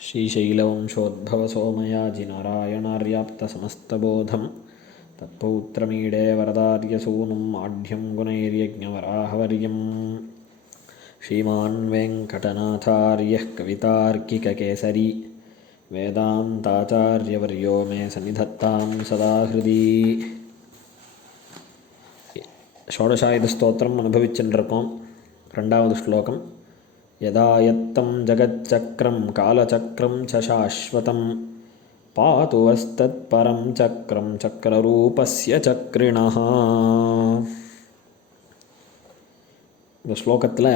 श्रीशैलवंशोद्भवसोमयाजिनारायणार्याप्तसमस्तबोधं तत्पौत्रमीडे वरदार्यसूनुं माढ्यं गुणैर्यज्ञवराहवर्यं श्रीमान् वेङ्कटनाथार्यः कवितार्किककेसरी वेदान्ताचार्यवर्यो मे सन्निधत्तां सदा हृदि ஷோடசாயுத ஸ்தோத்திரம் அனுபவிச்சுருக்கோம் ரெண்டாவது ஸ்லோகம் யதாயத்தம் ஜகச்சக்கரம் காலச்சக்கரம் ச சாஸ்வதம் பாது அஸ்தத் பரம் சக்கரம் சக்கரரூபஸ்ய சக்ரிணா இந்த ஸ்லோகத்தில்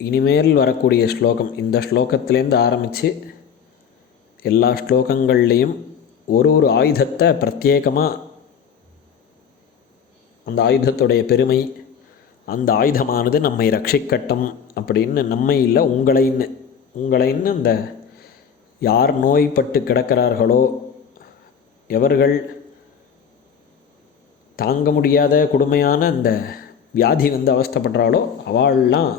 இனிமேல் வரக்கூடிய ஸ்லோகம் இந்த ஸ்லோகத்திலேருந்து ஆரம்பித்து எல்லா ஸ்லோகங்கள்லேயும் ஒரு ஒரு ஆயுதத்தை பிரத்யேகமாக அந்த ஆயுதத்துடைய பெருமை அந்த ஆயுதமானது நம்மை ரட்சிக்கட்டும் அப்படின்னு நம்மை இல்லை உங்களைன்னு உங்களைன்னு அந்த யார் நோய்பட்டு கிடக்கிறார்களோ எவர்கள் தாங்க முடியாத கொடுமையான அந்த வியாதி வந்து அவஸ்தப்படுறாளோ அவள்லாம்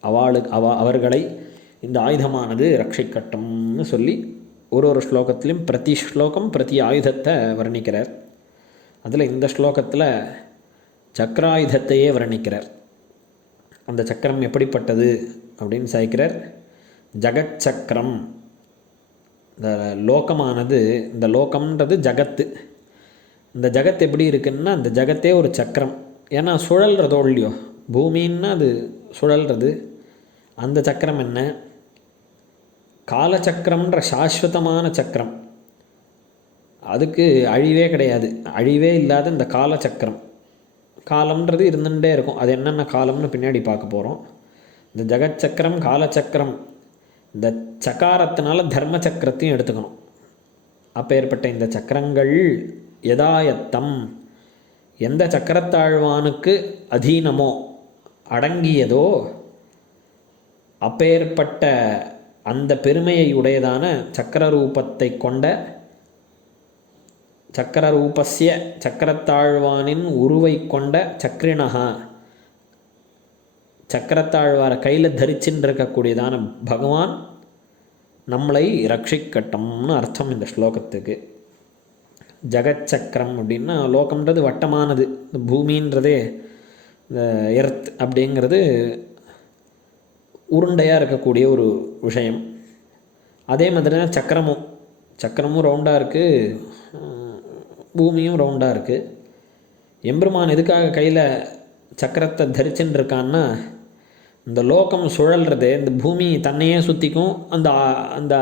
அவளுக்கு அவ அவர்களை இந்த ஆயுதமானது ரட்சிக்கட்டும்னு சொல்லி ஒரு ஒரு ஸ்லோகத்திலையும் பிரதி ஸ்லோகம் பிரதி ஆயுதத்தை வர்ணிக்கிறார். அதில் இந்த ஸ்லோகத்தில் சக்கராயுதத்தையே வர்ணிக்கிறார். அந்த சக்கரம் எப்படிப்பட்டது அப்படின்னு சாய்க்கிறார். ஜகத் சக்கரம். இந்த லோகமானது இந்த லோகம்ன்றது ஜகத்து. இந்த ஜகத் எப்படி இருக்குன்னா அந்த ஜகத்தே ஒரு சக்கரம். ஏன்னா சுழல்றதோ இல்லையோ பூமின்னா அது சுழல்றது. அந்த சக்கரம் என்ன? காலச்சக்கரம்ன்ற சாஸ்வதமான சக்கரம். அதுக்கு அழிவே கிடையாது. அழிவே இல்லாத இந்த காலச்சக்கரம். காலம்ன்றது இருந்துகிட்டே இருக்கும். அது என்னென்ன காலம்னு பின்னாடி பார்க்க போகிறோம் இந்த ஜெகச்சக்கரம் காலச்சக்கரம் இந்த சக்காரத்தினால தர்ம சக்கரத்தையும் எடுத்துக்கணும். அப்போ ஏற்பட்ட இந்த சக்கரங்கள் யதாயத்தம். எந்த சக்கரத்தாழ்வானுக்கு அதீனமோ அடங்கியதோ அப்பேற்பட்ட அந்த பெருமையை உடையதான சக்கர ரூபத்தை கொண்ட சக்கர ரூபஸ்ய சக்கரத்தாழ்வானின் உருவை கொண்ட சக்ரிணகா சக்கரத்தாழ்வாரை கையில் தரிச்சுன்னு இருக்கக்கூடியதான பகவான் நம்மளை ரட்சிக்கட்டம்னு அர்த்தம் இந்த ஸ்லோகத்துக்கு. ஜெகச்சக்கரம் அப்படின்னா லோகம்ன்றது வட்டமானது. இந்த பூமின்றதே இந்த எர்த் அப்படிங்கிறது உருண்டையாக இருக்கக்கூடிய ஒரு விஷயம். அதே மாதிரி தான் சக்கரமும். சக்கரமும் ரவுண்டாக இருக்குது பூமியும் ரவுண்டாக இருக்குது எம்பெருமான் எதுக்காக கையில் சக்கரத்தை தரிச்சுன்னு இருக்கான்னா இந்த லோகம் சுழல்றது இந்த பூமி தன்னையே சுற்றிக்கும் அந்த அந்த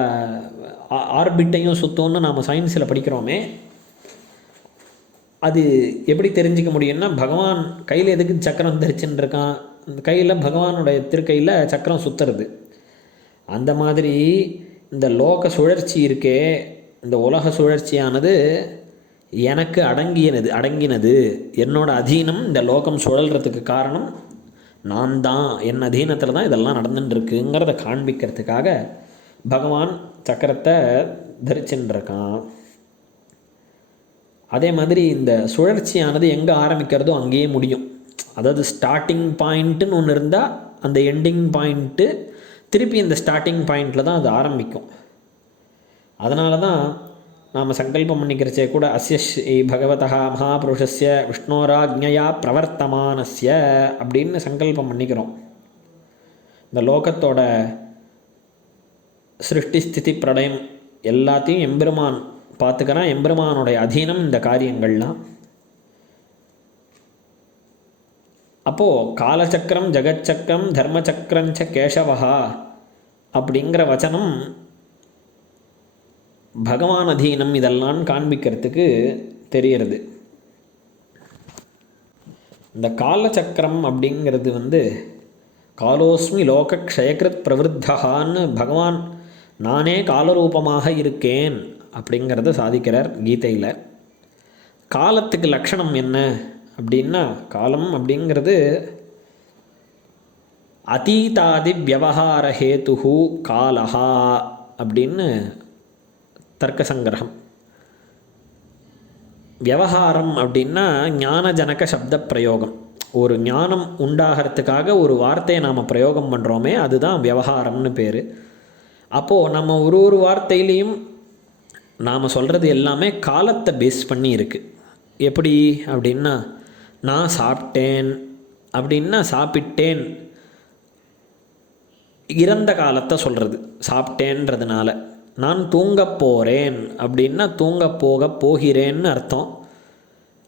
ஆர்பிட்டையும் சுற்றும்னு நாம் சயின்ஸில் படிக்கிறோமே. அது எப்படி தெரிஞ்சிக்க முடியும்னா பகவான் கையில் எதுக்கு சக்கரம் தரிச்சுன்னு இருக்கான்? அந்த கையில் பகவானுடைய திருக்கையில் சக்கரம் சுற்றுறது அந்த மாதிரி இந்த லோக சுழற்சி இருக்கே இந்த உலக சுழற்சியானது எனக்கு அடங்கியனது அடங்கினது. என்னோட அதீனம் இந்த லோகம் சுழல்றதுக்கு காரணம் நான் தான் என் அதீனத்தில் தான் இதெல்லாம் நடந்துட்டுருக்குங்கிறத காண்பிக்கிறதுக்காக பகவான் சக்கரத்தை தரிச்சுட்டுருக்கான் அதே மாதிரி இந்த சுழற்சியானது எங்கே ஆரம்பிக்கிறதோ அங்கேயே முடியும். அதாவது ஸ்டார்டிங் பாயிண்ட்டுன்னு ஒன்று இருந்தால் அந்த எண்டிங் பாயிண்ட்டு திருப்பி இந்த ஸ்டார்டிங் பாயிண்டில் தான் அது ஆரம்பிக்கும். அதனால தான் நாம் சங்கல்பம் பண்ணிக்கிறச்சே கூட அஸ்ய ஸ்ரீ பகவதா மகாபுருஷஸ்ய விஷ்ணோராஜ்ஞயா பிரவர்த்தமானஸ்ய அப்படின்னு சங்கல்பம் பண்ணிக்கிறோம். இந்த லோகத்தோட சிருஷ்டி ஸ்திதி பிரளயம் எல்லாத்தையும் எம்பெருமான் பார்த்துக்கிறான். எம்பெருமானுடைய அதீனம் இந்த காரியங்கள்லாம். அப்போது காலச்சக்கரம் ஜெகச்சக்கரம் தர்மச்சக்கரஞ்ச கேசவா அப்படிங்கிற வச்சனம் பகவான் அதீனம் இதெல்லாம் காண்பிக்கிறதுக்கு தெரியறது இந்த காலச்சக்கரம் அப்படிங்கிறது வந்து காலோஸ்மி லோக க்ஷயகிருத் பிரவருத்தகான்னு பகவான் நானே காலரூபமாக இருக்கேன் அப்படிங்கிறத சாதிக்கிறார் கீதையில். காலத்துக்கு லட்சணம் என்ன? அப்படின்னா காலம் அப்படிங்கிறது அதீதாதி வியவஹார ஹேத்து காலஹா அப்படின்னு தர்க்க சங்கிரகம் வியவஹாரம் அப்படின்னா ஞானஜனக சப்த பிரயோகம். ஒரு ஞானம் உண்டாகிறதுக்காக ஒரு வார்த்தையை நாம் பிரயோகம் பண்ணுறோமே அதுதான் விவகாரம்னு பேர். அப்போது நம்ம ஒரு ஒரு வார்த்தையிலையும் நாம் சொல்கிறது எல்லாமே காலத்தை பேஸ் பண்ணி இருக்குது எப்படி அப்படின்னா நான் சாப்பிட்டேன் அப்படின்னா சாப்பிட்டேன். இறந்த காலத்தை சொல்கிறது சாப்பிட்டேன்றதுனால. நான் தூங்க போகிறேன் அப்படின்னா தூங்க போக போகிறேன்னு அர்த்தம்.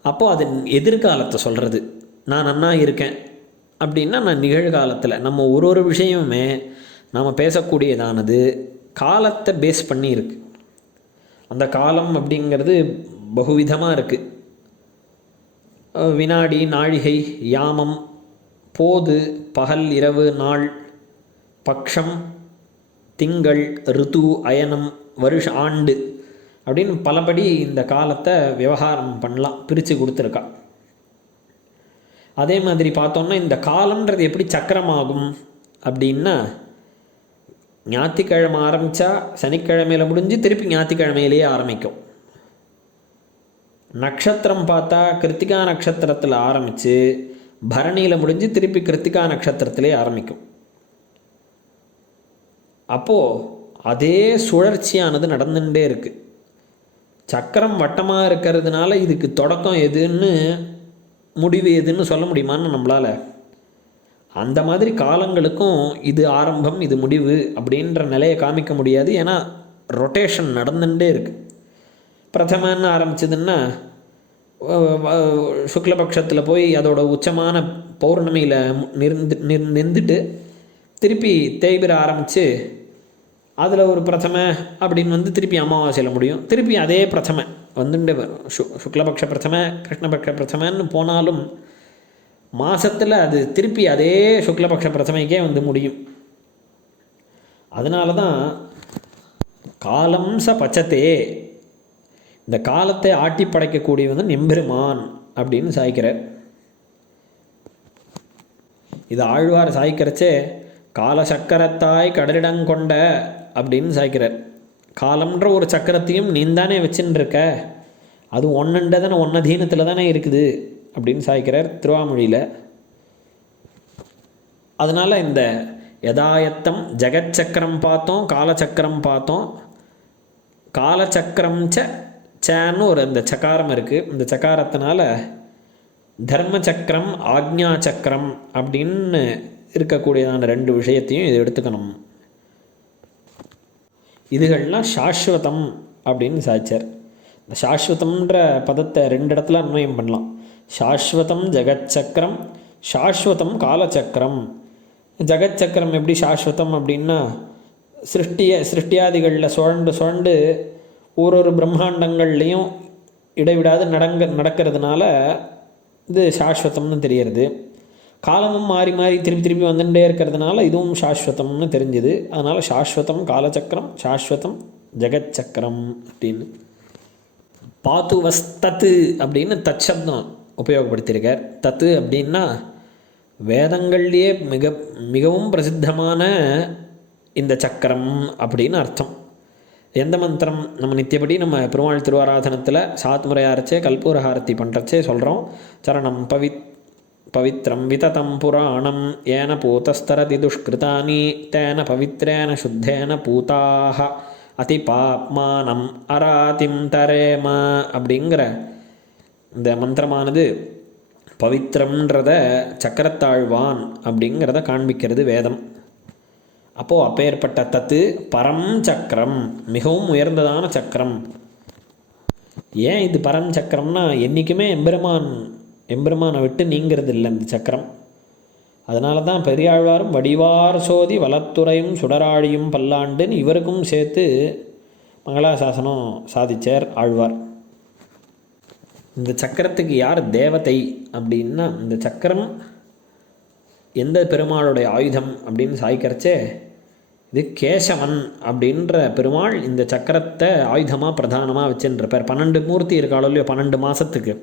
அப்போது அது எதிர்காலத்தை சொல்கிறது நான் நன்னா இருக்கேன் அப்படின்னா நான் நிகழ்காலத்தில் நம்ம ஒரு ஒரு விஷயமுமே நம்ம பேசக்கூடியதானது காலத்தை பேஸ் பண்ணி இருக்கு அந்த காலம் அப்படிங்கிறது பகுவிதமாக இருக்குது வினாடி நாழிகை யாமம் போது பகல் இரவு நாள் பக்ஷம் திங்கள் ருது அயனம் வருஷ ஆண்டு அப்படின்னு பலபடி இந்த காலத்தை விவகாரம் பண்ணலாம் பிரித்து கொடுத்துருக்கா. அதே மாதிரி பார்த்தோம்னா இந்த காலம்ன்றது எப்படி சக்கரமாகும் அப்படின்னா ஞாயிற்றுக்கிழமை ஆரம்பித்தா சனிக்கிழமையில் முடிஞ்சு திருப்பி ஞாயிற்றுக்கிழமையிலேயே ஆரம்பிக்கும். நட்சத்திரம் பார்த்தா கிருத்திகா நட்சத்திரத்தில் ஆரம்பித்து பரணியில் முடிஞ்சு திருப்பி கிருத்திகா நட்சத்திரத்திலே ஆரம்பிக்கும். அப்போது அதே சுழற்சியானது நடந்துகிட்டே இருக்குது சக்கரம் வட்டமாக இருக்கிறதுனால இதுக்கு தொடக்கம் எதுன்னு முடிவு எதுன்னு சொல்ல முடியுமான்னு நம்மளால்? அந்த மாதிரி காலங்களுக்கும் இது ஆரம்பம் இது முடிவு அப்படின்ற நிலையை காமிக்க முடியாது. ஏன்னா ரொட்டேஷன் நடந்துகிட்டே இருக்குது பிரதமன்னு ஆரம்பிச்சதுன்னா சுக்லபக்ஷத்தில் போய் அதோட உச்சமான பௌர்ணமியில் நிர்ந்து நிர் நின்றுட்டு திருப்பி தேய்பிர ஆரம்பித்து அதில் ஒரு பிரதம அப்படின்னு வந்து திருப்பி அமாவாசையில் முடியும். திருப்பி அதே பிரதம வந்துட்டு சு சுக்லபக்ஷ பிரதம கிருஷ்ணபக்ஷ பிரதமன்னு போனாலும் மாதத்தில் அது திருப்பி அதே சுக்லபக்ஷ பிரதமைக்கே வந்து முடியும். அதனால தான் காலம் ச பச்சத்தே இந்த காலத்தை ஆட்டி படைக்கக்கூடியவன் எம்பெருமான் அப்படின்னு சாய்க்கிறார். இது ஆழ்வார் சாய்க்கிறச்சே கால சக்கரத்தாய் கடலிடங்கொண்ட அப்படின்னு சாய்க்கிறார். காலம்ன்ற ஒரு சக்கரத்தையும் நீந்தானே வச்சுன்னு இருக்க அது ஒன்றுண்ட தானே ஒன்னதீனத்தில் தானே இருக்குது? அப்படின்னு சாய்க்கிறார் திருவாமொழியில். அதனால் இந்த யதாயத்தம் ஜெகச்சக்கரம் பார்த்தோம் காலச்சக்கரம் பார்த்தோம். காலச்சக்கரம் ச சேன்னு ஒரு இந்த சக்காரம் இருக்குது இந்த சக்காரத்தினால தர்ம சக்கரம் ஆக்ஞா சக்கரம் அப்படின்னு இருக்கக்கூடியதான ரெண்டு விஷயத்தையும் இது எடுத்துக்கணும். இதுகள்லாம் சாஸ்வதம் அப்படின்னு சாய்ச்சார் இந்த சாஸ்வதம்ன்ற பதத்தை ரெண்டு இடத்துல அன்வயம் பண்ணலாம். சாஸ்வதம் ஜெகச்சக்கரம் சாஸ்வதம் காலச்சக்கரம் ஜெகச்சக்கரம் எப்படி சாஸ்வதம் அப்படின்னா சிருஷ்டிய சிருஷ்டியாதிகளில் சுழண்டு சுழண்டு ஒரு ஒரு பிரம்மாண்டங்கள்லேயும் இடைவிடாது நடங்க நடக்கிறதுனால இது சாஸ்வதம்னு தெரியறது. காலமும் மாறி மாறி திருப்பி திருப்பி வந்துட்டே இருக்கிறதுனால இதுவும் சாஸ்வதம்னு தெரிஞ்சுது. அதனால் சாஸ்வதம் காலச்சக்கரம் சாஸ்வதம் ஜெகச்சக்கரம் அப்படின்னு. பாத்துவஸ் தத்து அப்படின்னு தச்சப்தம் உபயோகப்படுத்தியிருக்கார். தத்து அப்படின்னா வேதங்கள்லேயே மிக மிகவும் பிரசித்தமான இந்த சக்கரம் அப்படின்னு அர்த்தம். எந்த மந்திரம் நம்ம நித்தியப்படி நம்ம பெருமாள் திருவாராதனத்தில் சாத் முறை அரைச்சே கல்பூரஹாரத்தி பண்ணுறச்சே சொல்கிறோம் சரணம் பவித் பவித்ரம் விததம் புராணம் ஏன பூதஸ்தரதி துஷ்கிருதானி தேன பவித்ரேன சுத்தேன பூதாக அதி பாப்மானம் அராதிம் தரேம அப்படிங்கிற இந்த மந்திரமானது பவித்திரம்ன்றத சக்கரத்தாழ்வான் அப்படிங்கிறத காண்பிக்கிறது வேதம். அப்போது அப்பேற்பட்ட தத்து பரம் சக்கரம் மிகவும் உயர்ந்ததான சக்கரம். ஏன் இது பரம் சக்கரம்னா என்றைக்குமே எம்பெருமான் எம்பெருமானை விட்டு நீங்கிறது இல்லை இந்த சக்கரம். அதனால தான் பெரியாழ்வாரும் வடிவார் சோதி வளத்துறையும் சுடராழியும் பல்லாண்டுன்னு இவருக்கும் சேர்த்து மங்களாசாசனம் சாதிச்சார் ஆழ்வார். இந்த சக்கரத்துக்கு யார் தேவதை அப்படின்னா இந்த சக்கரம் எந்த பெருமாளுடைய ஆயுதம் அப்படின்னு சாய்க்கிறச்சே இது கேசவன் அப்படின்ற பெருமாள் இந்த சக்கரத்தை ஆயுதமாக பிரதானமாக வச்சுருப்பார். பன்னெண்டு மூர்த்தி இருக்காளோ இல்லையோ பன்னெண்டு மாதத்துக்கு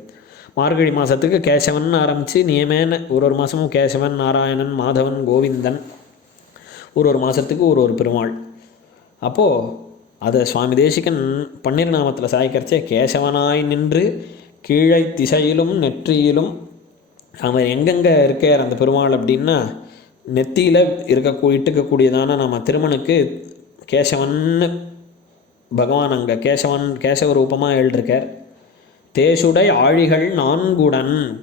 மார்கழி மாதத்துக்கு கேசவன் ஆரம்பித்து நியமேன ஒரு ஒரு மாதமும் கேசவன் நாராயணன் மாதவன் கோவிந்தன் ஒரு ஒரு மாதத்துக்கு ஒரு ஒரு பெருமாள். அப்போது அதை சுவாமி தேசிகன் பன்னீர் நாமத்தில் சாய்க்கிறச்சே கேசவனாய் நின்று கீழை திசையிலும் நெற்றியிலும் அவன் எங்கெங்கே இருக்கார் அந்த பெருமாள் அப்படின்னா நெத்தியில் இருக்கக்கூ இட்டுக்கக்கூடியதான நம்ம திருமணுக்கு கேசவன்னு பகவான் அங்கே கேசவன் கேசவ ரூபமாக எழுதிருக்கார். தேசுடை ஆழிகள் நான்குடன்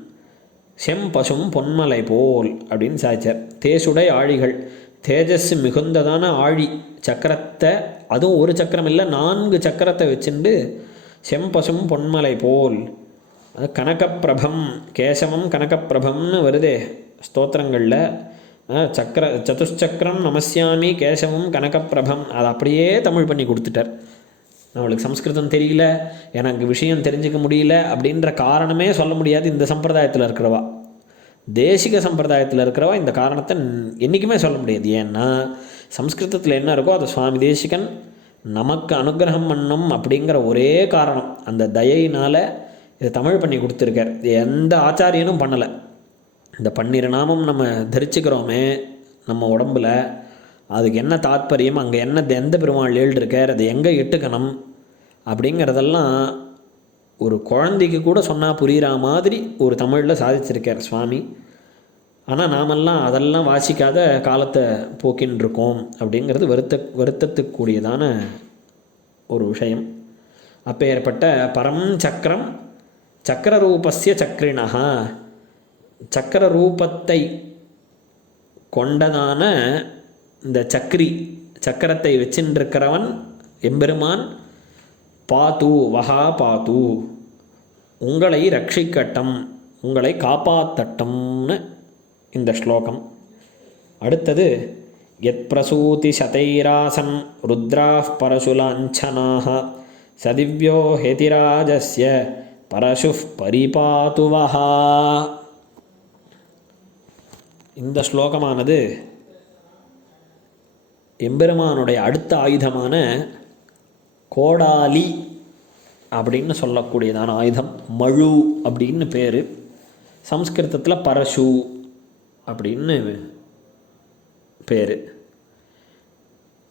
செம்பசும் பொன்மலை போல் அப்படின்னு சாய்ச்சார் தேசுடை ஆழிகள் தேஜஸ் மிகுந்ததான ஆழி சக்கரத்தை அதுவும் ஒரு சக்கரம் இல்லை நான்கு சக்கரத்தை வச்சுண்டு செம்பசும் பொன்மலை போல் கனகப்பிரபம் கேசவம் கனகப்பிரபம்னு வருதே ஸ்தோத்திரங்களில். சக்கர சதுஷ்சக்கரம் நமசியாமி கேசவம் கனகப்பிரபம். அதை அப்படியே தமிழ் பண்ணி கொடுத்துட்டார். அவளுக்கு சம்ஸ்கிருதம் தெரியல எனக்கு விஷயம் தெரிஞ்சுக்க முடியல அப்படின்ற காரணமே சொல்ல முடியாது இந்த சம்பிரதாயத்தில் இருக்கிறவா. தேசிக சம்பிரதாயத்தில் இருக்கிறவா இந்த காரணத்தை என்றைக்குமே சொல்ல முடியாது. ஏன்னா சம்ஸ்கிருதத்தில் என்ன இருக்கோ அது சுவாமி தேசிகன் நமக்கு அனுகிரகம் பண்ணும் அப்படிங்கிற ஒரே காரணம். அந்த தயையினால் இதை தமிழ் பண்ணி கொடுத்துருக்கார். இது எந்த ஆச்சாரியனும் பண்ணலை. இந்த பன்னிரு நாமம் நம்ம தரிச்சுக்கிறோமே நம்ம உடம்புல அதுக்கு என்ன தாத்பரியம் அங்கே என்ன எந்த பெருமாள் எழுதிருக்கார் அது எங்கே இட்டுக்கணும் அப்படிங்கிறதெல்லாம் ஒரு குழந்தைக்கு கூட சொன்னால் புரிகிற மாதிரி ஒரு தமிழில் சாதிச்சிருக்கார் சுவாமி. ஆனால் நாமெல்லாம் அதெல்லாம் வாசிக்காத காலத்தை போக்கின்னு இருக்கோம் அப்படிங்கிறது வருத்த வருத்தத்துக்குரியதான ஒரு விஷயம். அப்பேற்பட்ட பரம் சக்கரம் சக்கர ரூபஸ்ய சக்ரிணா கொண்டதான இந்த சக்கரி சக்கரத்தை வச்சின்றிருக்கிறவன் எம்பெருமான் பாத்து வஹா பாத்து உங்களை ரட்சிக்கட்டும் உங்களை காப்பாத்தட்டும்னு இந்த ஸ்லோகம். அடுத்தது எத் பிரசூதி சதைராசன் ருத்ரா பரசுலாஞ்சனாக சதிவ்யோ ஹெதிராஜஸ்ய பரஷு பரிபாத்துவஹா இந்த ஸ்லோகமானது எம்பெருமானுடைய அடுத்த ஆயுதமான கோடாலி அப்படின்னு சொல்லக்கூடியதான ஆயுதம். மழு அப்படின்னு பேர். சம்ஸ்கிருதத்தில் பரசு அப்படின்னு பேர்.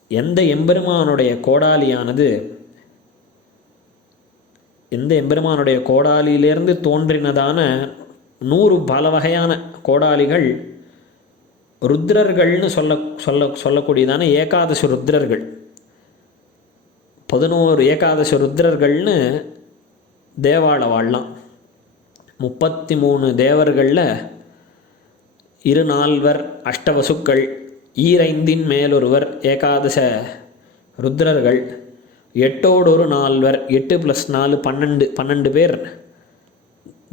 எந்த எம்பெருமானுடைய கோடாலியானது எந்த எம்பெருமானுடைய கோடாலியிலேருந்து தோன்றினதான நூறு பல வகையான கோடாலிகள் ருத்ரர்கள்னு சொல்ல சொல்ல சொல்லக்கூடியதான ஏகாதசி ருத்ரர்கள். பதினோரு ஏகாதச ருத்ரர்கள்னு தேவாள வாழலாம் முப்பத்தி மூணு தேவர்களில் இரு நால்வர் அஷ்டவசுக்கள் ஈரைந்தின் மேலொருவர் ஏகாதச ருத்ரர்கள். எட்டோடு ஒரு நால்வர் எட்டு ப்ளஸ் நாலு பன்னெண்டு பன்னெண்டு பேர்.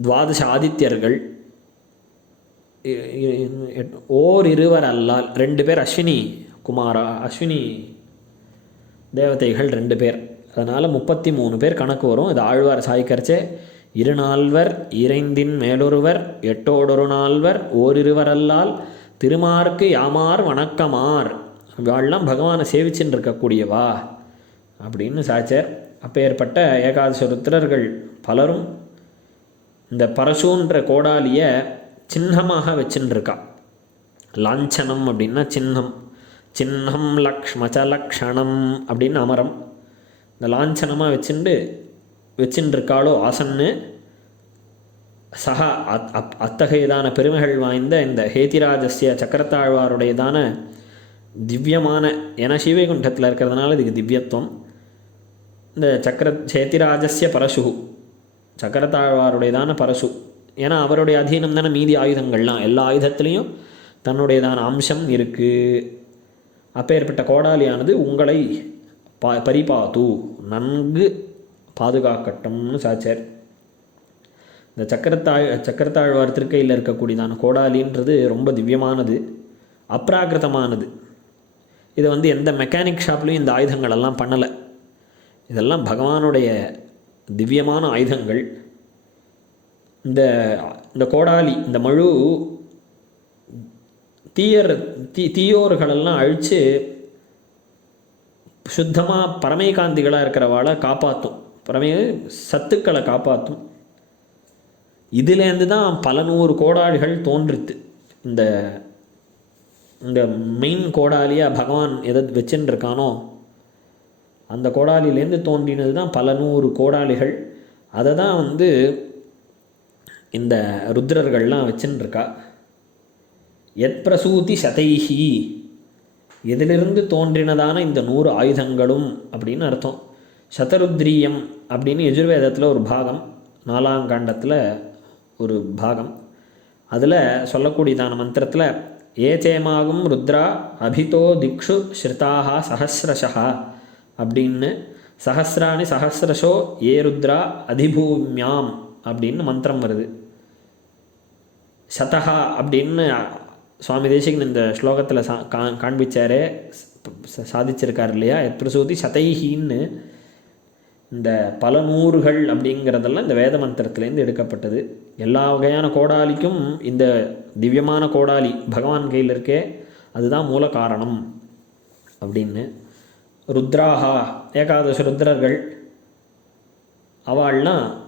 துவாதச ஆதித்யர்கள். ஓர் இருவர் அல்லால் ரெண்டு பேர் அஸ்வினி குமாரா அஸ்வினி தேவதைகள் ரெண்டு பேர். அதனால் முப்பத்தி மூணு பேர் கணக்கு வரும். இது ஆழ்வார் சாய்க்கரிச்சே இருநால்வர் இறைந்தின் மேலொருவர் எட்டோடொரு நால்வர் ஓரிருவர் அல்லால் திருமார்க்கு யாமார் வணக்கமார். இவாள்லாம் பகவானை சேவிச்சுன்னு இருக்கக்கூடியவா? அப்படின்னு சாச்சர் அப்பேற்பட்ட ஏகாதச ருத்ரர்கள் பலரும் இந்த பரசுன்ற கோடாலியை சின்னமாக வச்சுருக்கா லாஞ்சனம் அப்படின்னா சின்னம் சின்னம் லக்ஷ்மச்ச லக்ஷணம் அப்படின்னு அமரம். இந்த லாஞ்சனமாக வச்சுண்டு வச்சுட்டு இருக்காளோ ஆசன்னு சகா அத் அப் அத்தகையதான பெருமைகள் வாய்ந்த இந்த ஹேதிராஜஸ்ய சக்கரத்தாழ்வாருடையதான திவ்யமான என சிவைகுண்டத்தில் இருக்கிறதுனால இதுக்கு திவ்யத்துவம். இந்த சக்கர சேத்திராஜஸ்ய பரசு சக்கரத்தாழ்வாருடையதான பரசு. ஏன்னா அவருடைய அதீனம் தானே மீதி ஆயுதங்கள்லாம். எல்லா ஆயுதத்துலேயும் தன்னுடையதான அம்சம் இருக்குது அப்பேற்பட்ட கோடாலியானது உங்களை பா பரிபாத்து நன்கு பாதுகாக்கட்டும்னு சாச்சார் இந்த சக்கரத்தாழ் சக்கரத்தாழ்வார் திருக்கையில் இருக்கக்கூடியதான கோடாலின்றது ரொம்ப திவ்யமானது அப்ராகிருதமானது. இதை வந்து எந்த மெக்கானிக் ஷாப்லேயும் இந்த ஆயுதங்களெல்லாம் பண்ணலை. இதெல்லாம் பகவானுடைய திவ்யமான ஆயுதங்கள். இந்த இந்த கோடாலி இந்த மழு தீயர் தீ தீயோர்களெல்லாம் அழித்து சுத்தமாக பரமைகாந்திகளாக இருக்கிறவாளை காப்பாற்றும் பரமே சத்துக்களை காப்பாற்றும் இதுலேருந்து தான் பல நூறு கோடாலிகள் தோன்றுத்து. இந்த இந்த மெயின் கோடாலியாக பகவான் எதை வச்சுன்னு இருக்கானோ அந்த கோடாலிலேருந்து தோன்றினது தான் பல நூறு கோடாலிகள். அதை தான் வந்து இந்த ருத்ரர்கள்லாம் வச்சுன்னு இருக்கா எத் பிரசூதி சதைஹி. எதிலிருந்து தோன்றினதான இந்த நூறு ஆயுதங்களும் அப்படின்னு அர்த்தம். சதருத்ரியம் அப்படின்னு எஜுர்வேதத்தில் ஒரு பாகம் நாலாம் காண்டத்தில் ஒரு பாகம். அதில் சொல்லக்கூடியதான மந்திரத்தில் ஏச்சேமாகும் ருத்ரா அபிதோ திக்ஷு ஸ்ருதாக சஹசிரஷா அப்படின்னு சஹசிராணி சஹசிரஷோ ஏ ருத்ரா அதிபூமியாம் அப்படின்னு மந்திரம் வருது. சதஹா அப்படின்னு சுவாமி தேசிகன் இந்த ஸ்லோகத்தில் சா கா காண்பிச்சாரே. சாதிச்சிருக்கார் இல்லையா? பிரசூதி சதைஹின்னு இந்த பல நூறுகள் அப்படிங்கிறதெல்லாம் இந்த வேத மந்திரத்துலேருந்து எடுக்கப்பட்டது. எல்லா வகையான கோடாலிக்கும் இந்த திவ்யமான கோடாலி பகவான் கையில் இருக்கே அதுதான் மூல காரணம் அப்படின்னு ருத்ராஹா ஏகாதச ருத்ரர்கள் அவள்னா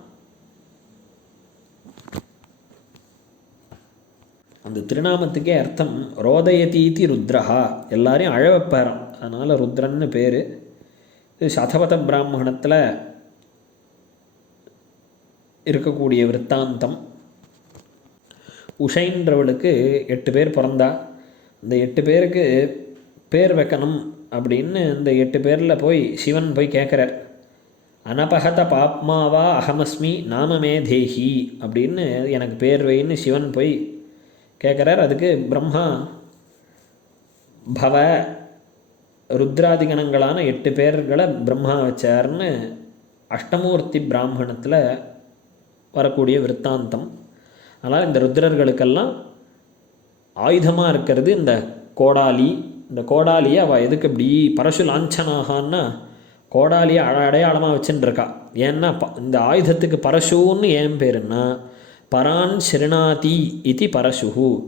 அந்த திருநாமத்துக்கே அர்த்தம் ரோதயதீதி ருத்ரஹா. எல்லாரையும் அழ வைப்பாராம். அதனால் ருத்ரன்னு பேர். இது சதபத பிராமணத்தில் இருக்கக்கூடிய விற்த்தாந்தம் உஷைன்றவளுக்கு எட்டு பேர் பிறந்தா. இந்த எட்டு பேருக்கு பேர் வைக்கணும். அப்படின்னு இந்த எட்டு பேரில் போய் சிவன் போய் கேட்குறார் அனபகத பாப்மாவா அகமஸ்மி நாமமே தேஹி அப்படின்னு எனக்கு பேர் வைன்னு சிவன் போய் கேட்குறார் அதுக்கு பிரம்மா பவ ருத்ராதிகணங்களான எட்டு பேர்களை பிரம்மா வச்சார்னு அஷ்டமூர்த்தி பிராமணத்தில் வரக்கூடிய விற்த்தாந்தம் அதனால் இந்த ருத்ரர்களுக்கெல்லாம் ஆயுதமாக இருக்கிறது இந்த கோடாலி இந்த கோடாலியை அவள் எதுக்கு இப்படி பரசு லாஞ்சனாகான்னா கோடாலியை அட அடையாளமாக வச்சுட்டுருக்கா ஏன்னா ப இந்த ஆயுதத்துக்கு பரசுன்னு ஏன் பேருன்னா பரான் ஷிருணாதி இது பரசுஹு.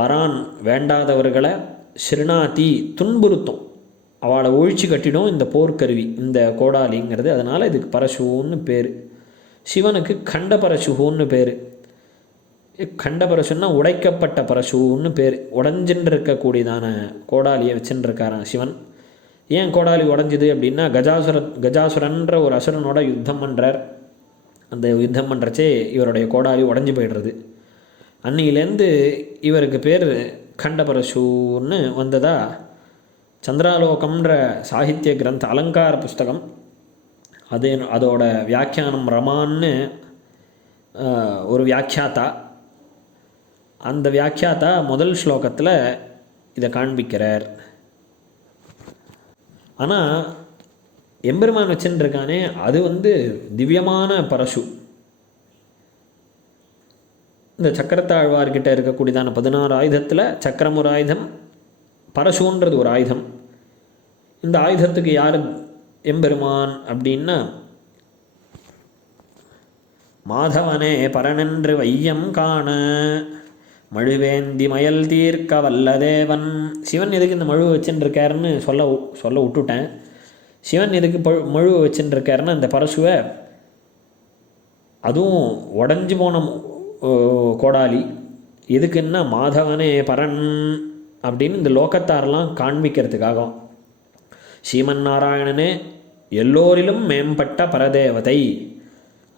பரான் வேண்டாதவர்களை ஸ்ருணாதி துன்புறுத்தும். அவளை ஒழிச்சு கட்டிடும் இந்த போர்க்கருவி இந்த கோடாலிங்கிறது. அதனால் இதுக்கு பரசுன்னு பேர். சிவனுக்கு கண்ட பரசுன்னு பேர். கண்ட பரசுன்னா உடைக்கப்பட்ட பரசுன்னு பேர். உடஞ்சின்னு இருக்கக்கூடியதான கோடாலியை வச்சுருக்காரான் சிவன். ஏன் கோடாலி உடஞ்சிது அப்படின்னா கஜாசுர கஜாசுரன்ற ஒரு அசுரனோட யுத்தம் பண்ணுறார் அந்த யுத்தம் பண்ணுறச்சே இவருடைய கோடாலி உடஞ்சி போயிடுறது. அன்னியிலேருந்து இவருக்கு பேர் கண்டபரசுன்னு வந்ததா? சந்திராலோகம்ன்ற சாகித்ய கிரந்த அலங்கார புஸ்தகம். அது அதோட வியாக்கியானம் ரமான்னு ஒரு வியாக்கியாத்தா. அந்த வியாக்கியாத்தா முதல் ஸ்லோகத்தில் இதை காண்பிக்கிறார். ஆனால் எம்பெருமான் வச்சுருக்கானே இருக்கானே அது வந்து திவ்யமான பரசு. இந்த சக்கரத்தாழ்வார்கிட்ட இருக்கக்கூடியதான பதினாறு ஆயுதத்தில் சக்கரம் ஒரு ஆயுதம் பரசுன்றது ஒரு ஆயுதம். இந்த ஆயுதத்துக்கு யார் எம்பெருமான் அப்படின்னா மாதவனே பரனென்று வையம் காண. மழுவேந்தி மயல் தீர்க்க வல்லதேவன். சிவன் எதுக்கு இந்த மழுவை வச்சுட்டுருக்காருன்னு சொல்ல சொல்ல விட்டுட்டேன் சிவன் எதுக்கு பழு மழுவை வச்சுட்டுருக்காருன்னு அந்த பரசுவை அதுவும் உடஞ்சி போன கோடாலி எதுக்குன்னா மாதவனே பரன் அப்படின்னு இந்த லோகத்தாரெல்லாம் காண்பிக்கிறதுக்காகும் ஸ்ரீமன் நாராயணனே எல்லோரிலும் மேம்பட்ட பரதேவதை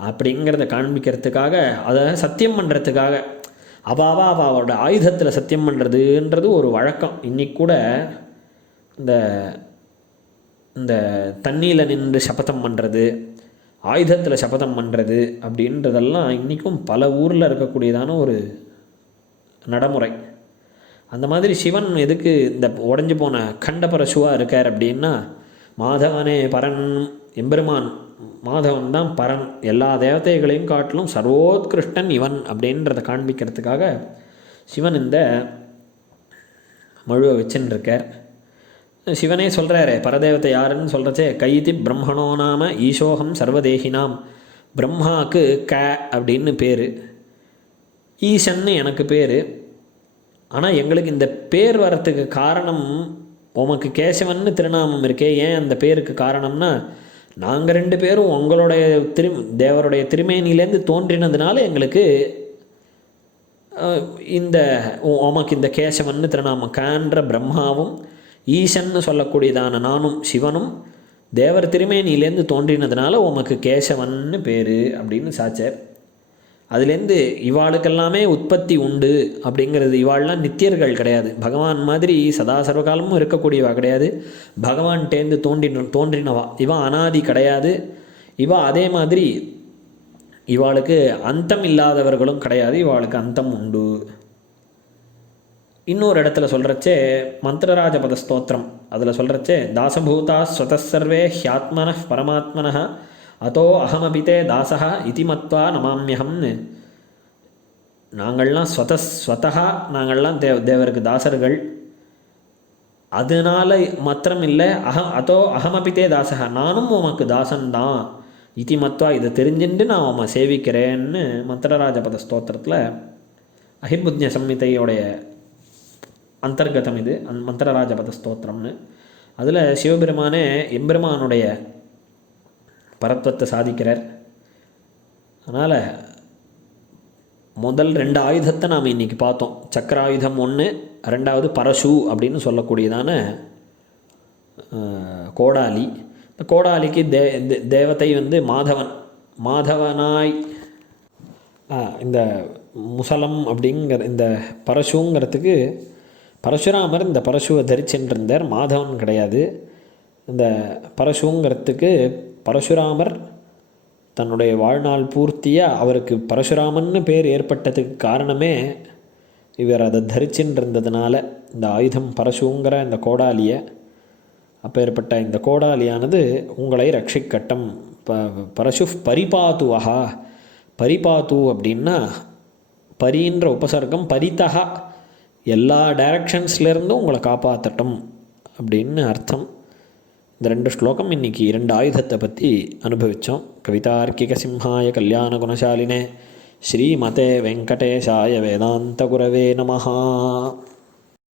அப்படிங்கிறத காண்பிக்கிறதுக்காக அதை சத்தியம் பண்ணுறதுக்காக அவாவா அவாவோட ஆயுதத்தில் சத்தியம் பண்ணுறதுன்றது ஒரு வழக்கம். இன்னைக்கு கூட இந்த இந்த தண்ணியில் நின்று சபதம் பண்ணுறது ஆயுதத்தில் சபதம் பண்ணுறது அப்படின்றதெல்லாம் இன்றைக்கும் பல ஊரில் இருக்கக்கூடியதான ஒரு நடைமுறை. அந்த மாதிரி சிவன் எதுக்கு இந்த உடஞ்சி போன கண்டபரசுவாக இருக்கார் அப்படின்னா மாதவனே பரன் எம்பெருமான் மாதவன் தான் பரன். எல்லா தேவதைகளையும் காட்டிலும் சர்வோத்கிருஷ்டன் இவன் அப்படின்றத காண்பிக்கிறதுக்காக சிவன் இந்த மழுவை வச்சுன்னு இருக்கார் சிவனே சொல்கிறாரே பரதேவத்தை யாருன்னு சொல்கிறச்சே கைதி பிரம்மணோ நாம ஈசோகம் சர்வதேகினாம். பிரம்மாவுக்கு க அப்படின்னு பேர். ஈசன்னு எனக்கு பேர். ஆனால் எங்களுக்கு இந்த பேர் வரத்துக்கு காரணம் உமக்கு கேசவன்னு திருநாமம் இருக்கே. ஏன் அந்த பேருக்கு காரணம்னா நாங்கள் ரெண்டு பேரும் உங்களுடைய திரு தேவருடைய திருமேனிலேருந்து தோன்றினதுனால எங்களுக்கு இந்த உமக்கு இந்த கேசவன்னு திருநாம கான்ற பிரம்மாவும் ஈசன்னு சொல்லக்கூடியதான நானும் சிவனும் தேவர் திருமேனியிலேருந்து தோன்றினதுனால உமக்கு கேசவன்னு பேர் அப்படின்னு சாச்சர் அதுலேருந்து இவாளுக்கெல்லாமே உற்பத்தி உண்டு அப்படிங்கிறது. இவாள்லாம் நித்தியர்கள் கிடையாது. பகவான் மாதிரி சதா சர்வகாலமும் இருக்கக்கூடியவா கிடையாது. பகவான்கிட்டேருந்து தோன்றின தோன்றினவா. இவன் அனாதி கிடையாது. இவா அதே மாதிரி இவாளுக்கு அந்தம் இல்லாதவர்களும் கிடையாது. இவாளுக்கு அந்தம் உண்டு. இன்னொரு இடத்துல சொல்கிறச்சே மந்திரராஜபத ஸ்தோத்திரம் அதில் சொல்கிறச்சே தாசபூதா ஸ்வதசர்வே ஹியாத்மன பரமாத்மனா அதோ அகமபிதே தாசக இதி மத்வா நமாமியகம்னு நாங்கள்லாம் ஸ்வத ஸ்வதா நாங்கள்லாம் தேவ தேவருக்கு தாசர்கள். அதனால மாத்திரம் இல்லை அக அதோ அகமபித்தே தாசக. நானும் உமக்கு தாசன்தான். இதி மத்வா இதை தெரிஞ்சுட்டு நான் உமை சேவிக்கிறேன்னு மந்திரராஜபத ஸ்தோத்திரத்தில் அஹிர்புஜ்ய சம்மிதையோடைய அந்தர்கதம் இது. அந் மந்திரராஜபத ஸ்தோத்திரம்னு. அதில் சிவபெருமானே எம்பெருமானுடைய பரத்வத்தை சாதிக்கிறார். அதனால் முதல் ரெண்டு ஆயுதத்தை நாம் இன்றைக்கி பார்த்தோம். சக்கர ஆயுதம் ஒன்று ரெண்டாவது பரசு அப்படின்னு சொல்லக்கூடியதான கோடாலி. இந்த கோடாலிக்கு தே தேவத்தை தேவதை வந்து மாதவன். மாதவனாய் ஆ, இந்த முசலம் அப்படிங்கிற இந்த பரசுங்கிறதுக்கு பரசுராமர் இந்த பரசுவை தரிச்சென்றிருந்தார். மாதவன் கிடையாது. இந்த பரசுங்கிறதுக்கு பரசுராமர் தன்னுடைய வாழ்நாள் பூர்த்தியாக அவருக்கு பரசுராமன்னு பேர் ஏற்பட்டதுக்கு காரணமே இவர் அதை தரிச்சுட்டு இந்த ஆயுதம் பரசுங்கிற இந்த கோடாலியை அப்பேற்பட்ட இந்த கோடாலியானது உங்களை ரட்சிக்கட்டும். ப பரசு பரிபாத்துவஹா பரிபாத்து அப்படின்னா பரின்ற உபசர்க்கம் பரித்தகா எல்லா டைரக்ஷன்ஸ்லேருந்தும் உங்களை காப்பாற்றட்டும் அப்படின்னு அர்த்தம். இந்த ரெண்டு ஸ்லோகம் இன்னைக்கு இரண்டு ஆயுதத்தை பற்றி அனுபவித்தோம் கவிதார்க்கிக சிம்ஹாய கல்யாண குணசாலினே ஸ்ரீமதே வெங்கடேஷாய வேதாந்த குரவே நமஹா.